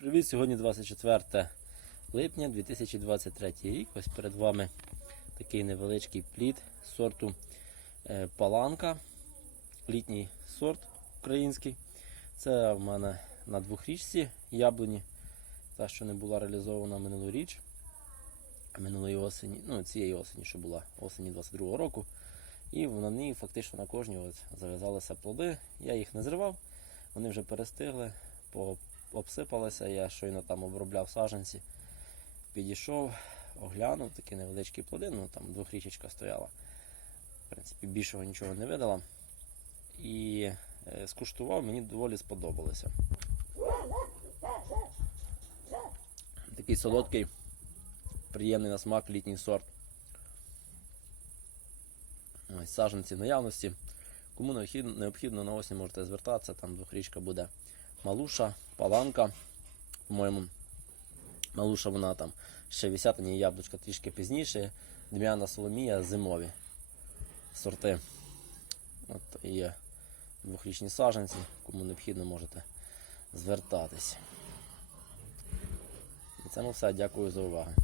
Привіт! Сьогодні 24 липня 2023 рік. Ось перед вами такий невеличкий плід сорту е, Паланка. Літній сорт український. Це в мене на двохрічці яблуні. Та, що не була реалізована минулоріч. Минулої осені, ну цієї осені, що була осені 22 року. І на ній фактично на кожній зав'язалися плоди. Я їх не зривав, вони вже перестигли, по- обсипалися. Я щойно там обробляв саджанці. Підійшов, оглянув такі невеличкі плоди, ну там двохрічечка стояла. В принципі, більшого нічого не видала. І е, скуштував, мені доволі сподобалося. Такий солодкий, приємний на смак літній сорт. Ось саджанці в наявності. Кому необхідно, необхідно на осінь можете звертатися, там двохрічка буде малуша, паланка. По-моєму, малуша вона там ще вісятині яблучка трішки пізніше. Дм'яна Соломія зимові сорти. От є двохрічні саженці, Кому необхідно, можете звертатись. На ну все. Дякую за увагу.